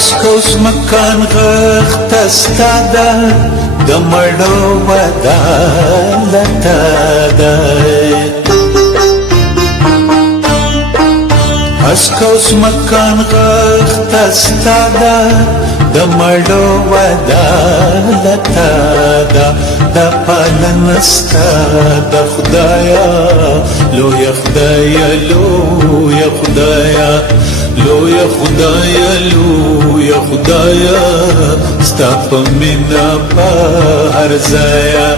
اسکوس مکان غخت استادا د مړو ودالت ده اسکوس مکان غخت استادا د مړو ودالت ده د پالنستا د خدایا لوی خدایا لوی خدایا لوی خدایا لوی خدایا ستا په مینا په هر ځایه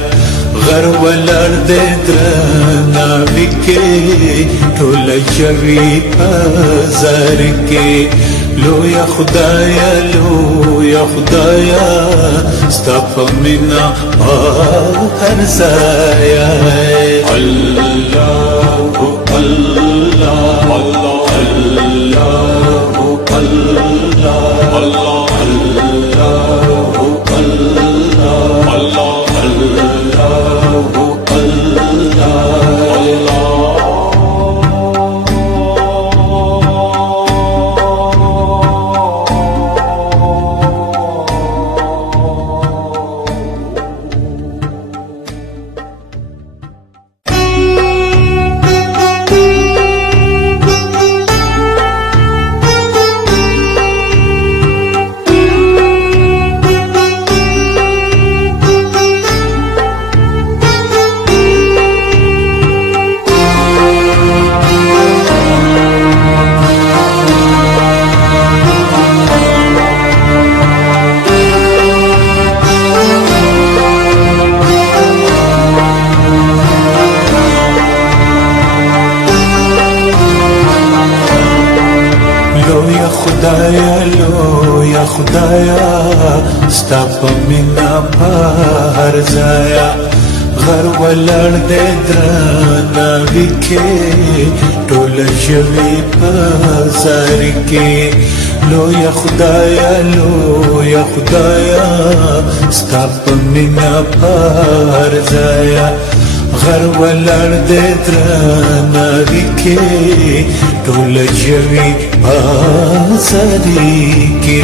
غر ولر دې درناوي کې ټوله ژوي په زر کې لوی خدایا لوی خدایا ستا په مینا په هر ځایه الله الله الله لوی خدایا ستا په مینا په هر ځایه غر ولړ دې درناوي کې ټوله ژوي په زر کې لوی خدایا لوی خدایا ستا په مینا په هر ځایه غر ولړ دې درناوي کې ټوله ژوي په زر کې